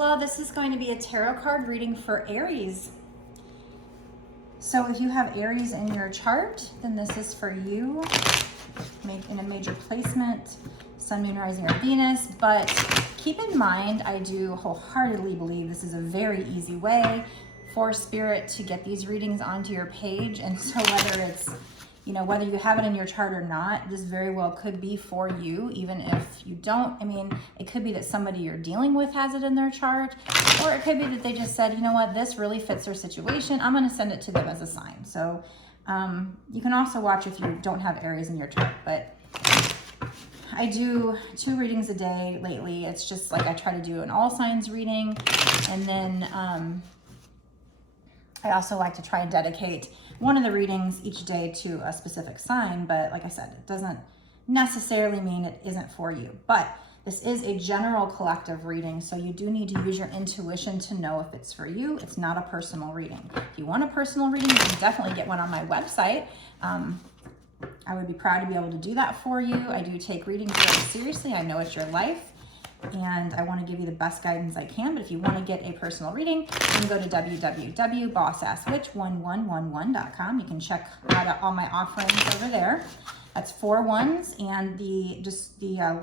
Hello, this is going to be a tarot card reading for Aries. So if you have Aries in your chart, then this is for you. In a major placement, Sun, Moon, Rising, or Venus. But keep in mind, I do wholeheartedly believe this is a very easy way for Spirit to get these readings onto your page. And so whether it's, whether you have it in your chart or not, this very well could be for you, even if you don't. I mean, it could be that somebody you're dealing with has it in their chart, or it could be that they just said, you know what, this really fits their situation. I'm going to send it to them as a sign. So you can also watch if you don't have Aries in your chart, but I do 2 readings a day lately. It's just like I try to do an all signs reading, and then I also like to try and dedicate one of the readings each day to a specific sign. But like I said, it doesn't necessarily mean it isn't for you. But this is a general collective reading, so you do need to use your intuition to know if it's for you. It's not a personal reading. If you want a personal reading, you can definitely get one on my website. I would be proud to be able to do that for you. I do take readings very seriously. I know it's your life, and I want to give you the best guidance I can. But if you want to get a personal reading, you can go to www.bossasswitch1111.com. You can check out all my offerings over there. That's 4 ones, and the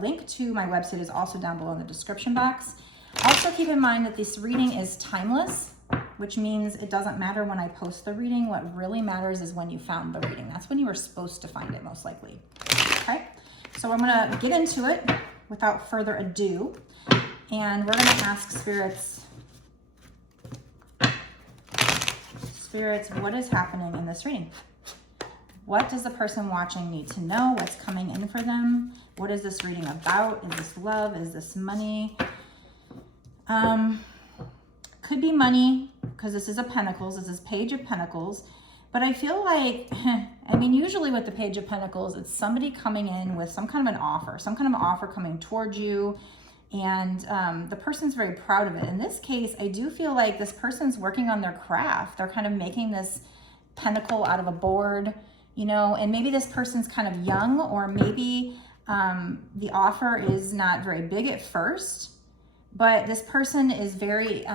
link to my website is also down below in the description box. Also keep in mind that this reading is timeless, which means it doesn't matter when I post the reading. What really matters is when you found the reading. That's when you were supposed to find it, most likely. Okay, so I'm gonna get into it without further ado, and we're gonna ask spirits, what is happening in this reading? What does the person watching need to know? What's coming in for them? What is this reading about? Is this love? Is this money? Could be money, because this is a Pentacles. This is Page of Pentacles. But I feel like, I mean, usually with the Page of Pentacles, it's somebody coming in with some kind of an offer, coming towards you, and the person's very proud of it. In this case, I do feel like this person's working on their craft. They're kind of making this pentacle out of a board, and maybe this person's kind of young, or maybe the offer is not very big at first, but this person is very,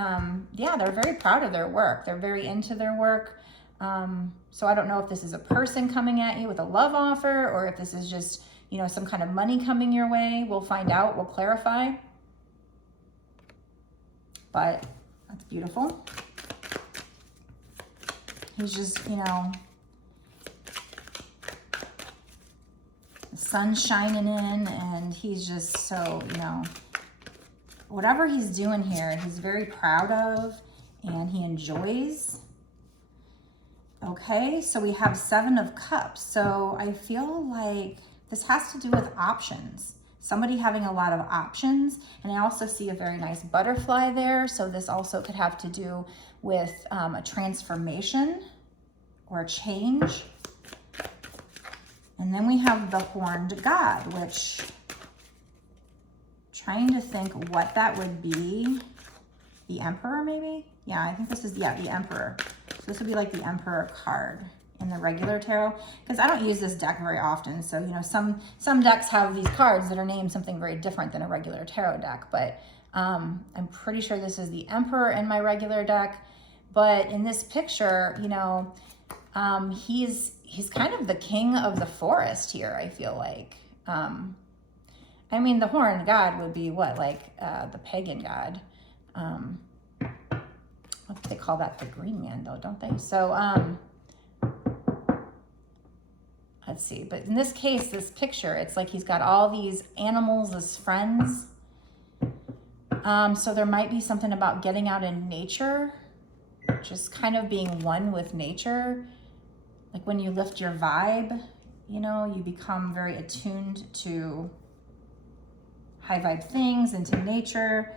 they're very proud of their work. They're very into their work. So I don't know if this is a person coming at you with a love offer, or if this is just, some kind of money coming your way. We'll find out, we'll clarify. But that's beautiful. He's just, the sun's shining in, and he's just so, whatever he's doing here, he's very proud of, and he enjoys. Okay, so we have 7 of Cups. So I feel like this has to do with options. Somebody having a lot of options. And I also see a very nice butterfly there. So this also could have to do with a transformation or a change. And then we have the Horned God, which, trying to think what that would be. The Emperor, maybe? Yeah, I think this is, the Emperor. So this would be like the Emperor card in the regular tarot, because I don't use this deck very often. So, some decks have these cards that are named something very different than a regular tarot deck, but I'm pretty sure this is the Emperor in my regular deck. But in this picture, he's kind of the king of the forest here, I feel like. I mean, the Horned God would be what, like the pagan god. They call that the green man, though, don't they? So, let's see. But in this case, this picture, it's like he's got all these animals as friends. So there might be something about getting out in nature, just kind of being one with nature. Like when you lift your vibe, you become very attuned to high vibe things, into nature.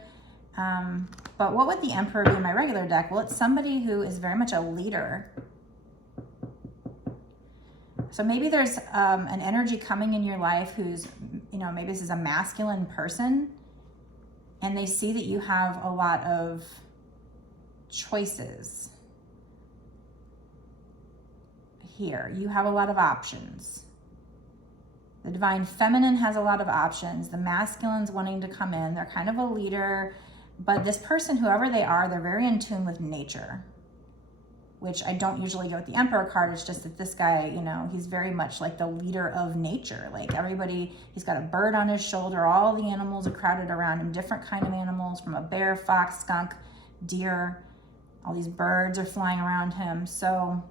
But what would the Emperor be in my regular deck? Well, it's somebody who is very much a leader. So maybe there's an energy coming in your life who's, maybe this is a masculine person, and they see that you have a lot of choices. Here, you have a lot of options. The Divine Feminine has a lot of options. The masculine's wanting to come in. They're kind of a leader. But this person, whoever they are, they're very in tune with nature, which I don't usually get with the Emperor card. It's just that this guy, you know, he's very much like the leader of nature. Like everybody, he's got a bird on his shoulder. All the animals are crowded around him, different kind of animals, from a bear, fox, skunk, deer. All these birds are flying around him. So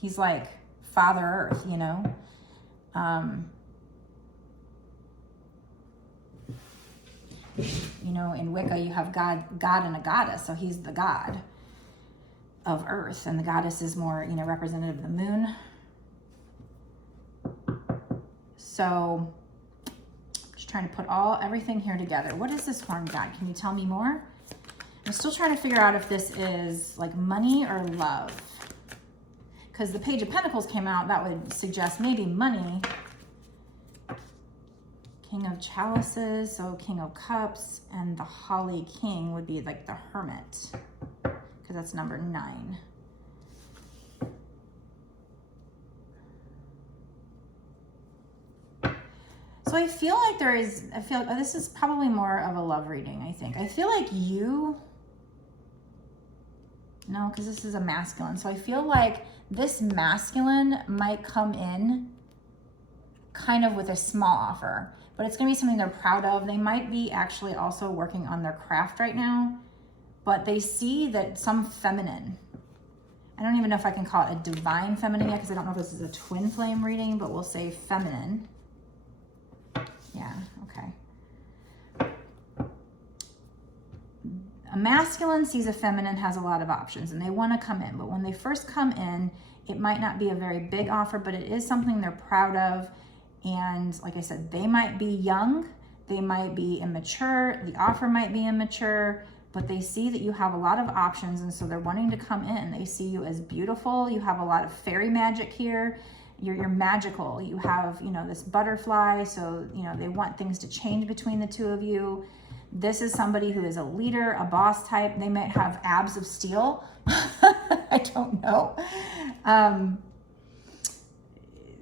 he's like Father Earth, you know. You know, in Wicca, you have God and a goddess. So he's the god of Earth, and the goddess is more, you know, representative of the moon. So just trying to put everything here together. What is this horn god? Can you tell me more? I'm still trying to figure out if this is like money or love. Because the Page of Pentacles came out, that would suggest maybe money. King of Chalices, so King of Cups, and the Holly King would be like the Hermit, because that's number 9. So I feel like this is probably more of a love reading, I think. I feel like no, because this is a masculine. So I feel like this masculine might come in kind of with a small offer, but it's going to be something they're proud of. They might be actually also working on their craft right now, but they see that some feminine, I don't even know if I can call it a divine feminine yet, because I don't know if this is a twin flame reading, but we'll say feminine. Yeah, okay. A masculine sees a feminine has a lot of options, and they want to come in, but when they first come in, it might not be a very big offer, but it is something they're proud of. And like I said, they might be young, they might be immature, the offer might be immature, but they see that you have a lot of options, and so they're wanting to come in. They see you as beautiful. You have a lot of fairy magic here. You're magical. You have, you know, this butterfly, so, you know, they want things to change between the two of you. This is somebody who is a leader, a boss type. They might have abs of steel. I don't know.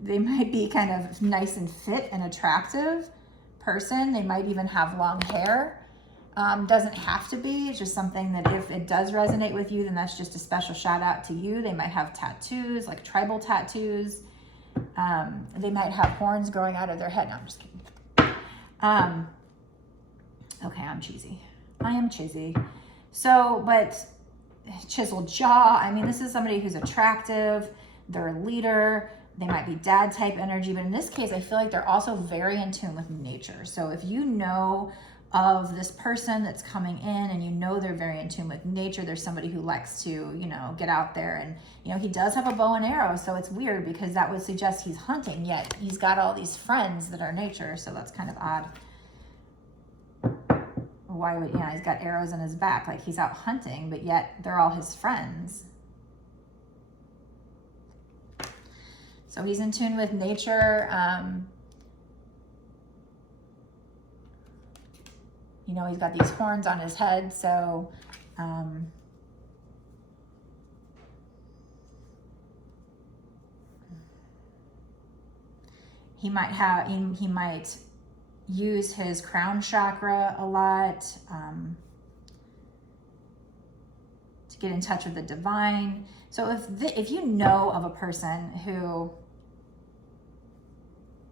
They might be kind of nice and fit and attractive person. They might even have long hair. Doesn't have to be. It's just something that if it does resonate with you, then that's just a special shout out to you. They might have tattoos, like tribal tattoos. They might have horns growing out of their head. No, I'm just kidding. Okay, I'm cheesy. I am cheesy. So, but chiseled jaw. I mean, this is somebody who's attractive. They're a leader. They might be dad type energy, but in this case, I feel like they're also very in tune with nature. So if you know of this person that's coming in and you know they're very in tune with nature, there's somebody who likes to, you know, get out there, and, you know, he does have a bow and arrow. So it's weird because that would suggest he's hunting, yet he's got all these friends that are nature. So that's kind of odd. Why would, he's got arrows in his back, like he's out hunting, but yet they're all his friends. So he's in tune with nature. You know, he's got these horns on his head, so he might use his crown chakra a lot to get in touch with the divine. So if you know of a person who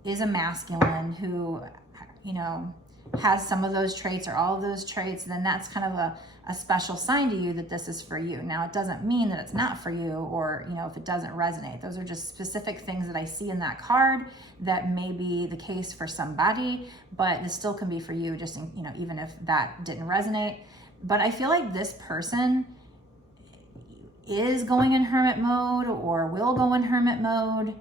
is a masculine, who, you know, has some of those traits or all of those traits, then that's kind of a special sign to you that this is for you. Now, it doesn't mean that it's not for you, or, you know, if it doesn't resonate. Those are just specific things that I see in that card that may be the case for somebody, but this still can be for you, just, you know, even if that didn't resonate. But I feel like this person is going in hermit mode or will go in hermit mode.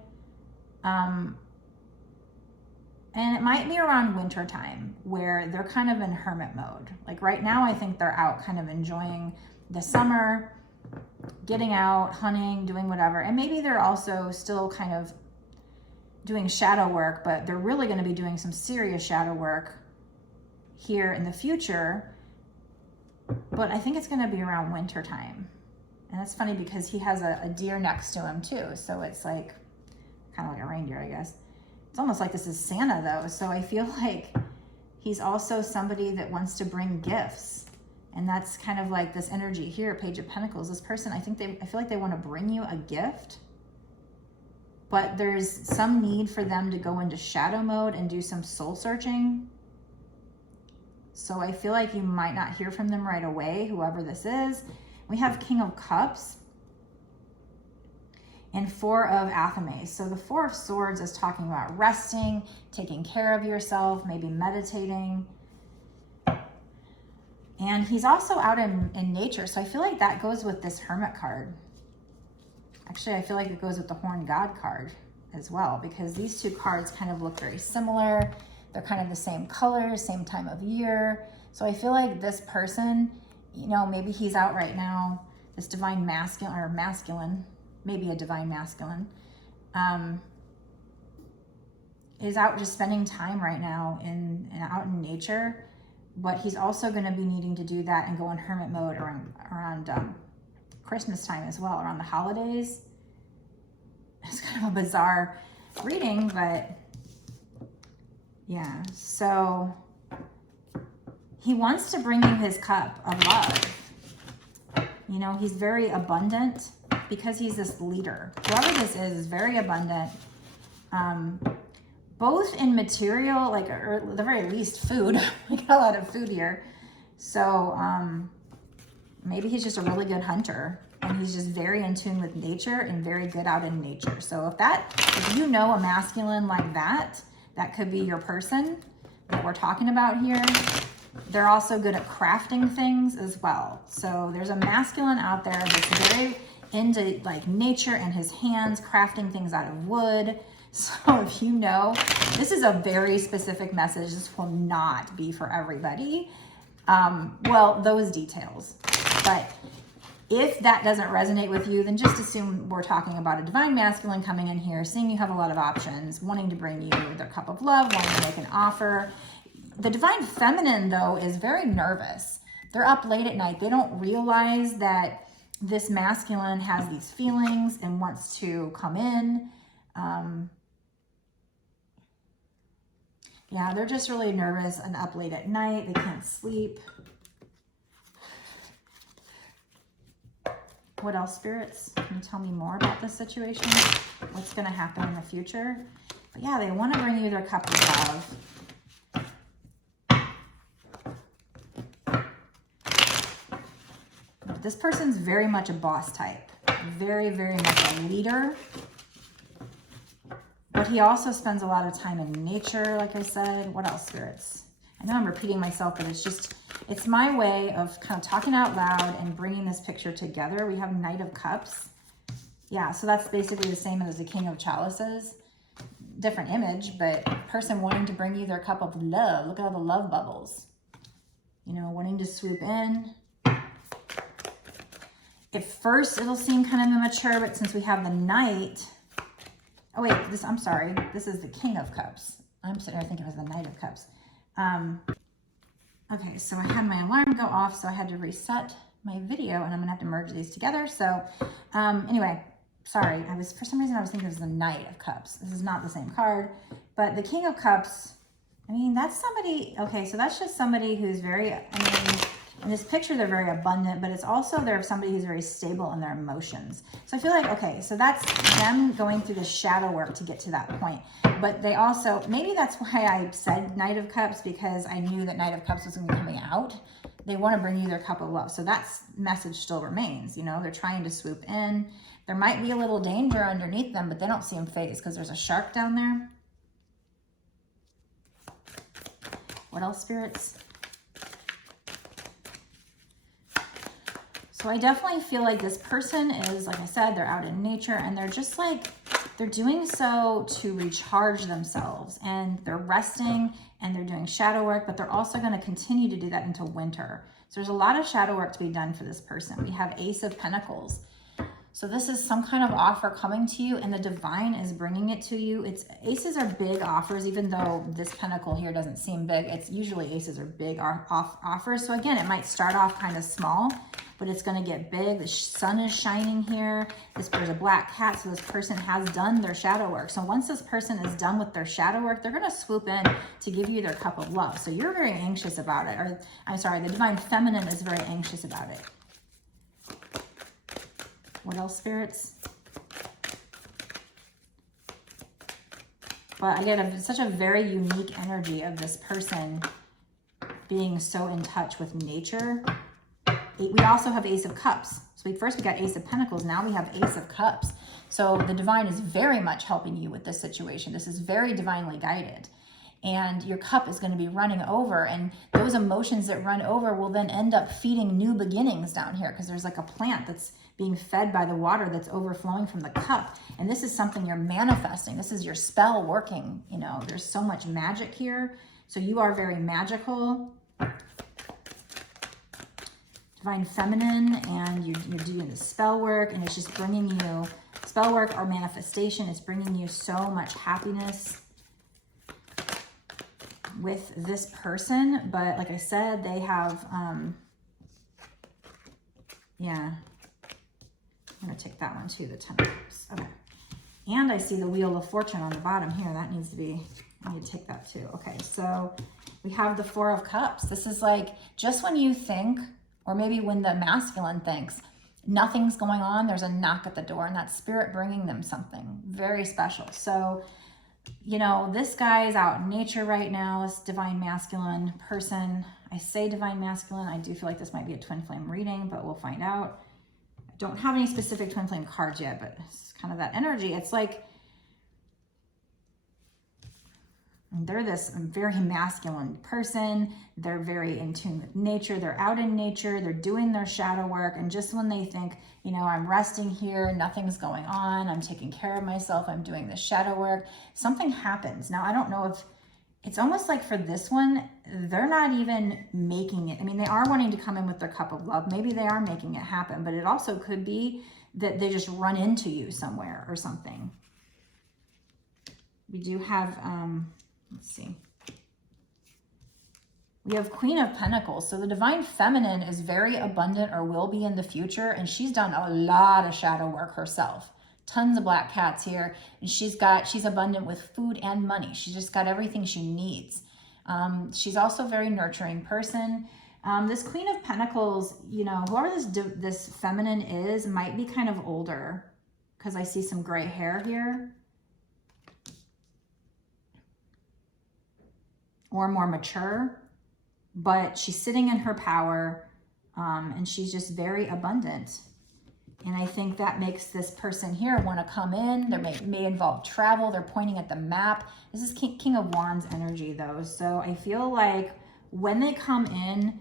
And it might be around winter time where they're kind of in hermit mode. Like right now, I think they're out kind of enjoying the summer, getting out, hunting, doing whatever. And maybe they're also still kind of doing shadow work, but they're really going to be doing some serious shadow work here in the future. But I think it's going to be around winter time. And that's funny because he has a deer next to him too. So it's like kind of like a reindeer, I guess. It's almost like this is Santa though. So I feel like he's also somebody that wants to bring gifts. And that's kind of like this energy here, Page of Pentacles. This person, I feel like they want to bring you a gift, but there's some need for them to go into shadow mode and do some soul searching. So I feel like you might not hear from them right away, whoever this is. We have King of Cups and Four of Athame. So the Four of Swords is talking about resting, taking care of yourself, maybe meditating. And he's also out in nature. So I feel like that goes with this Hermit card. Actually, I feel like it goes with the Horned God card as well, because these two cards kind of look very similar. They're kind of the same color, same time of year. So I feel like this person, you know, maybe he's out right now, this divine masculine, or masculine, maybe a divine masculine, is out just spending time right now out in nature. But he's also going to be needing to do that and go in hermit mode around Christmas time as well, around the holidays. It's kind of a bizarre reading, but yeah. So he wants to bring you his cup of love. You know, he's very abundant because he's this leader. Whoever this is very abundant. Both in material, like, or at the very least food. We got a lot of food here. So maybe he's just a really good hunter, and he's just very in tune with nature and very good out in nature. So if you know a masculine like that, that could be your person that we're talking about here. They're also good at crafting things as well. So there's a masculine out there that's very into like nature and his hands, crafting things out of wood. So if you know, this is a very specific message. This will not be for everybody. Well, those details. But if that doesn't resonate with you, then just assume we're talking about a divine masculine coming in here, seeing you have a lot of options, wanting to bring you their cup of love, wanting to make an offer. The divine feminine, though, is very nervous. They're up late at night. They don't realize that this masculine has these feelings and wants to come in. Yeah, they're just really nervous and up late at night. They can't sleep. What else, spirits? Can you tell me more about this situation? What's going to happen in the future? But yeah, they want to bring you their cup of love. This person's very much a boss type. Very, very much a leader. But he also spends a lot of time in nature, like I said. What else, spirits? I know I'm repeating myself, but it's my way of kind of talking out loud and bringing this picture together. We have Knight of Cups. Yeah, so that's basically the same as the King of Chalices. Different image, but person wanting to bring you their cup of love. Look at all the love bubbles. You know, wanting to swoop in. At first, it'll seem kind of immature, but since we have the Knight... Oh, wait, I'm sorry. This is the King of Cups. I'm sitting here thinking it was the Knight of Cups. Okay, so I had my alarm go off, so I had to reset my video, and I'm going to have to merge these together. So, anyway, sorry. For some reason, I was thinking it was the Knight of Cups. This is not the same card. But the King of Cups, I mean, that's somebody... Okay, so that's just somebody who's very... in this picture, they're very abundant, but it's also they're somebody who's very stable in their emotions. So I feel like, okay, so that's them going through the shadow work to get to that point. But they also, maybe that's why I said Knight of Cups, because I knew that Knight of Cups was going to be coming out. They want to bring you their cup of love. So that message still remains, you know, they're trying to swoop in. There might be a little danger underneath them, but they don't see them phase because there's a shark down there. What else, spirits? So I definitely feel like this person is, like I said, they're out in nature and they're just like, they're doing so to recharge themselves, and they're resting and they're doing shadow work, but they're also going to continue to do that into winter. So there's a lot of shadow work to be done for this person. We have Ace of Pentacles. So this is some kind of offer coming to you, and the divine is bringing it to you. Aces are big offers, even though this pentacle here doesn't seem big. It's usually aces are big offers. So again, it might start off kind of small, but it's going to get big. The sun is shining here. There's a black cat, so this person has done their shadow work. So once this person is done with their shadow work, they're going to swoop in to give you their cup of love. So you're very anxious about it. Or I'm sorry, the divine feminine is very anxious about it. What else, spirits? But I get such a very unique energy of this person being so in touch with nature. We also have Ace of Cups. So first we got Ace of Pentacles. Now we have Ace of Cups. So the divine is very much helping you with this situation. This is very divinely guided. And your cup is going to be running over. And those emotions that run over will then end up feeding new beginnings down here, because there's like a plant that's being fed by the water that's overflowing from the cup. And this is something you're manifesting. This is your spell working. You know, there's so much magic here. So you are very magical. Divine feminine, and you're doing the spell work, and it's just bringing you spell work or manifestation. It's bringing you so much happiness with this person. But like I said, they have, yeah, I'm going to take that one too, the 10 of Cups. Okay. And I see the Wheel of Fortune on the bottom here. That needs to be, I need to take that too. Okay, so we have the 4 of Cups. This is like, just when you think, or maybe when the masculine thinks nothing's going on, there's a knock at the door, and that's spirit bringing them something very special. So, you know, this guy is out in nature right now, this divine masculine person. I say divine masculine. I do feel like this might be a twin flame reading, but we'll find out. I don't have any specific twin flame cards yet, but it's kind of that energy. It's like they're this very masculine person. They're very in tune with nature. They're out in nature. They're doing their shadow work. And just when they think, you know, I'm resting here, nothing's going on, I'm taking care of myself, I'm doing the shadow work, something happens. Now, I don't know if it's almost like for this one, they're not even making it. I mean, they are wanting to come in with their cup of love. Maybe they are making it happen, but it also could be that they just run into you somewhere or something. We do have, let's see. We have Queen of Pentacles. So the divine feminine is very abundant, or will be in the future. And she's done a lot of shadow work herself. Tons of black cats here. And she's abundant with food and money. She's just got everything she needs. She's also a very nurturing person. This Queen of Pentacles, you know, whoever this feminine is might be kind of older, because I see some gray hair here. Or more mature, but she's sitting in her power, and she's just very abundant. And I think that makes this person here want to come in. There may involve travel. They're pointing at the map. This is King of Wands energy though. So I feel like when they come in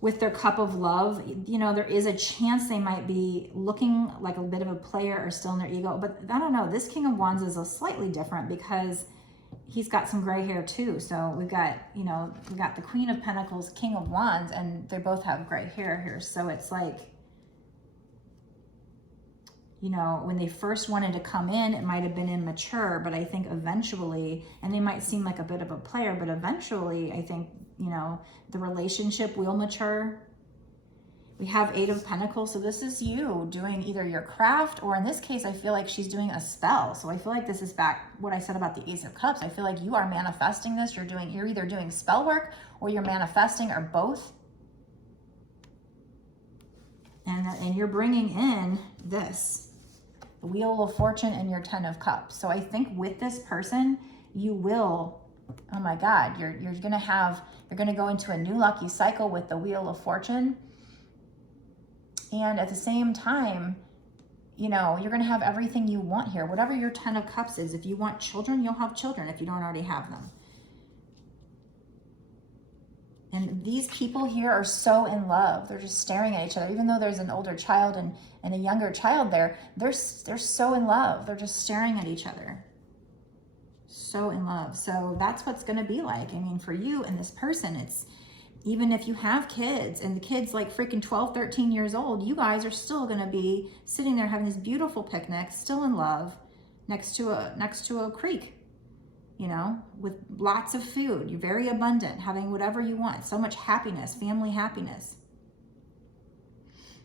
with their cup of love, you know, there is a chance they might be looking like a bit of a player or still in their ego. But I don't know, this King of Wands is a slightly different, because he's got some gray hair too. So we've got, you know, we got the Queen of Pentacles, King of Wands, and they both have gray hair here. So it's like, you know, when they first wanted to come in, it might have been immature, but I think eventually, and they might seem like a bit of a player, but eventually I think, you know, the relationship will mature. We have 8 of Pentacles. So this is you doing either your craft, or in this case, I feel like she's doing a spell. So I feel like this is back what I said about the Ace of Cups. I feel like you are manifesting this. You're either doing spell work, or you're manifesting, or both. And you're bringing in this, the Wheel of Fortune and your 10 of Cups. So I think with this person, you will, oh my God, you're going to go into a new lucky cycle with the Wheel of Fortune. And at the same time, you know, you're going to have everything you want here. Whatever your 10 of Cups is, if you want children, you'll have children if you don't already have them. And these people here are so in love. They're just staring at each other. Even though there's an older child and a younger child there, they're so in love. They're just staring at each other. So in love. So that's what's going to be like. I mean, for you and this person, it's, Even if you have kids and the kids like freaking 12, 13 years old, you guys are still going to be sitting there having this beautiful picnic, still in love, next to a creek, you know, with lots of food. You're very abundant, having whatever you want. So much happiness, family happiness.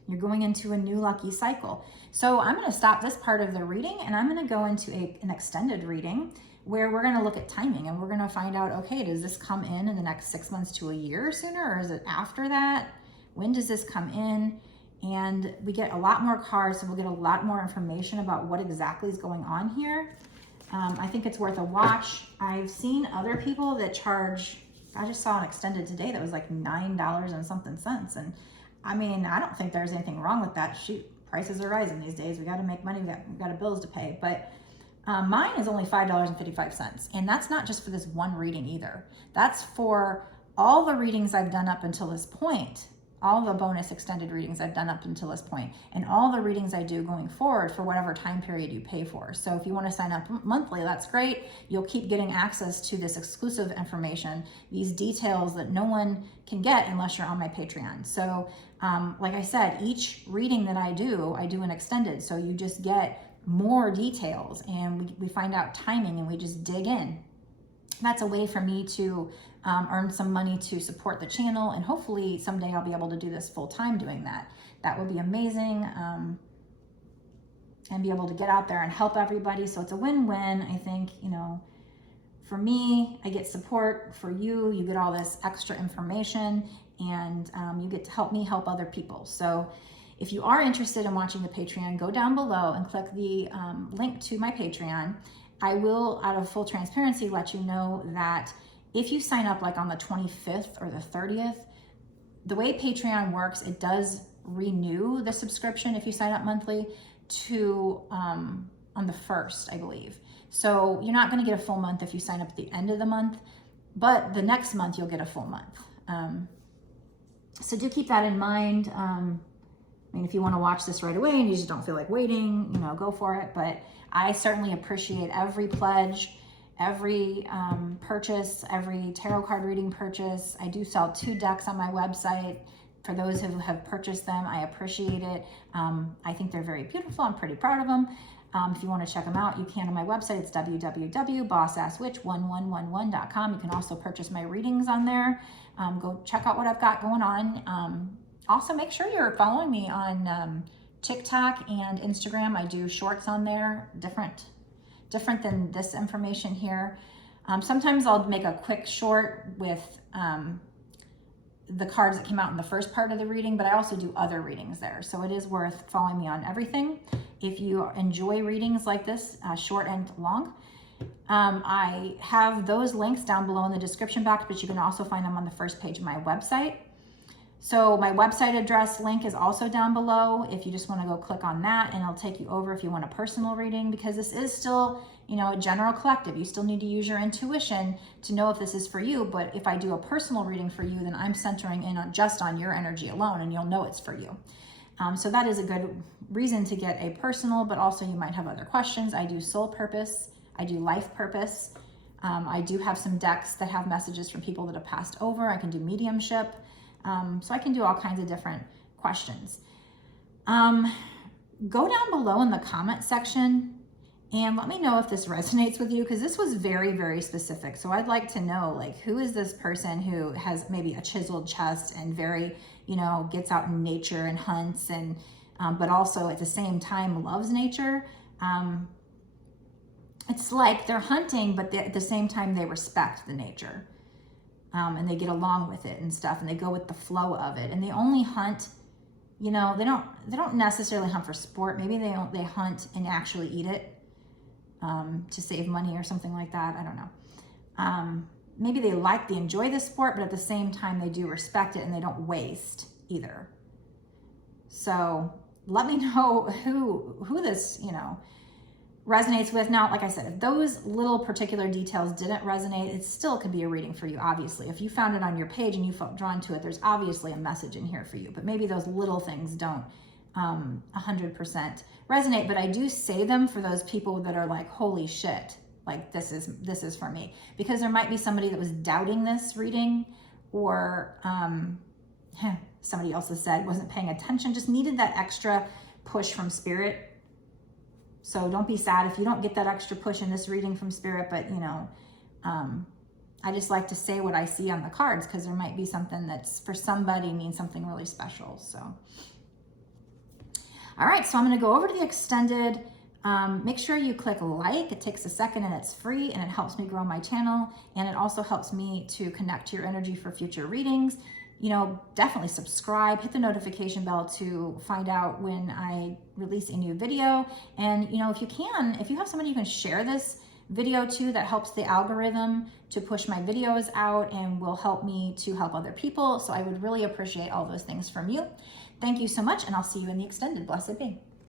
You're going into a new lucky cycle. So I'm going to stop this part of the reading and I'm going to go into an extended reading where we're going to look at timing and we're going to find out, okay, does this come in the next 6 months to a year sooner, or is it after that? When does this come in? And we get a lot more cards, so we'll get a lot more information about what exactly is going on here. I think it's worth a watch. I've seen other people that charge, I just saw an extended today that was like $9 and something cents. And I mean, I don't think there's anything wrong with that. Shoot, prices are rising these days. We got to make money. We got bills to pay. But mine is only $5.55. And that's not just for this one reading either. That's for all the readings I've done up until this point, all the bonus extended readings I've done up until this point, and all the readings I do going forward for whatever time period you pay for. So if you want to sign up monthly, that's great. You'll keep getting access to this exclusive information, these details that no one can get unless you're on my Patreon. So like I said, each reading that I do an extended. So you just get more details and we find out timing and we just dig in. That's a way for me to earn some money to support the channel, and hopefully someday I'll be able to do this full time doing that. That would be amazing, and be able to get out there and help everybody. So it's a win-win. I think, you know, for me, I get support. For you, you get all this extra information, and you get to help me help other people. So if you are interested in watching the Patreon, go down below and click the link to my Patreon. I will, out of full transparency, let you know that if you sign up like on the 25th or the 30th, the way Patreon works, it does renew the subscription if you sign up monthly to on the 1st, I believe. So you're not going to get a full month if you sign up at the end of the month, but the next month you'll get a full month. So do keep that in mind. I mean, if you want to watch this right away and you just don't feel like waiting, you know, go for it. But I certainly appreciate every pledge, every purchase, every tarot card reading purchase. I do sell 2 decks on my website. For those who have purchased them, I appreciate it. I think they're very beautiful. I'm pretty proud of them. If you want to check them out, you can on my website. It's www.bossasswitch1111.com. You can also purchase my readings on there. Go check out what I've got going on. Also, make sure you're following me on TikTok and Instagram. I do shorts on there, different than this information here. Sometimes I'll make a quick short with the cards that came out in the first part of the reading, but I also do other readings there. So it is worth following me on everything. If you enjoy readings like this, short and long, I have those links down below in the description box, but you can also find them on the first page of my website. So my website address link is also down below if you just want to go click on that, and it'll take you over if you want a personal reading, because this is still, you know, a general collective. You still need to use your intuition to know if this is for you. But if I do a personal reading for you, then I'm centering in on just on your energy alone, and you'll know it's for you. So that is a good reason to get a personal, but also you might have other questions. I do soul purpose. I do life purpose. I do have some decks that have messages from people that have passed over. I can do mediumship. So I can do all kinds of different questions. Go down below in the comment section and let me know if this resonates with you, because this was very, very specific. So I'd like to know, like, who is this person who has maybe a chiseled chest and very, you know, gets out in nature and hunts, and but also at the same time loves nature. It's like they're hunting, but at the same time they respect the nature. And they get along with it and stuff, and they go with the flow of it. And they only hunt, you know, they don't necessarily hunt for sport. Maybe they hunt and actually eat it to save money or something like that. I don't know. Maybe they enjoy the sport, but at the same time they do respect it and they don't waste either. So let me know who this, you know, resonates with. Now, like I said, if those little particular details didn't resonate, it still could be a reading for you, obviously. If you found it on your page and you felt drawn to it, there's obviously a message in here for you. But maybe those little things don't 100% resonate. But I do say them for those people that are like, holy shit, like this is for me. Because there might be somebody that was doubting this reading, or somebody else has said wasn't paying attention, just needed that extra push from Spirit. So don't be sad if you don't get that extra push in this reading from Spirit, but you know, I just like to say what I see on the cards because there might be something that's for somebody means something really special. So, all right, so I'm going to go over to the extended. Make sure you click like. It takes a second and it's free and it helps me grow my channel. And it also helps me to connect to your energy for future readings. You know, definitely subscribe, hit the notification bell to find out when I release a new video. And, you know, if you can, if you have somebody you can share this video to, that helps the algorithm to push my videos out and will help me to help other people. So I would really appreciate all those things from you. Thank you so much, and I'll see you in the extended. Blessed be.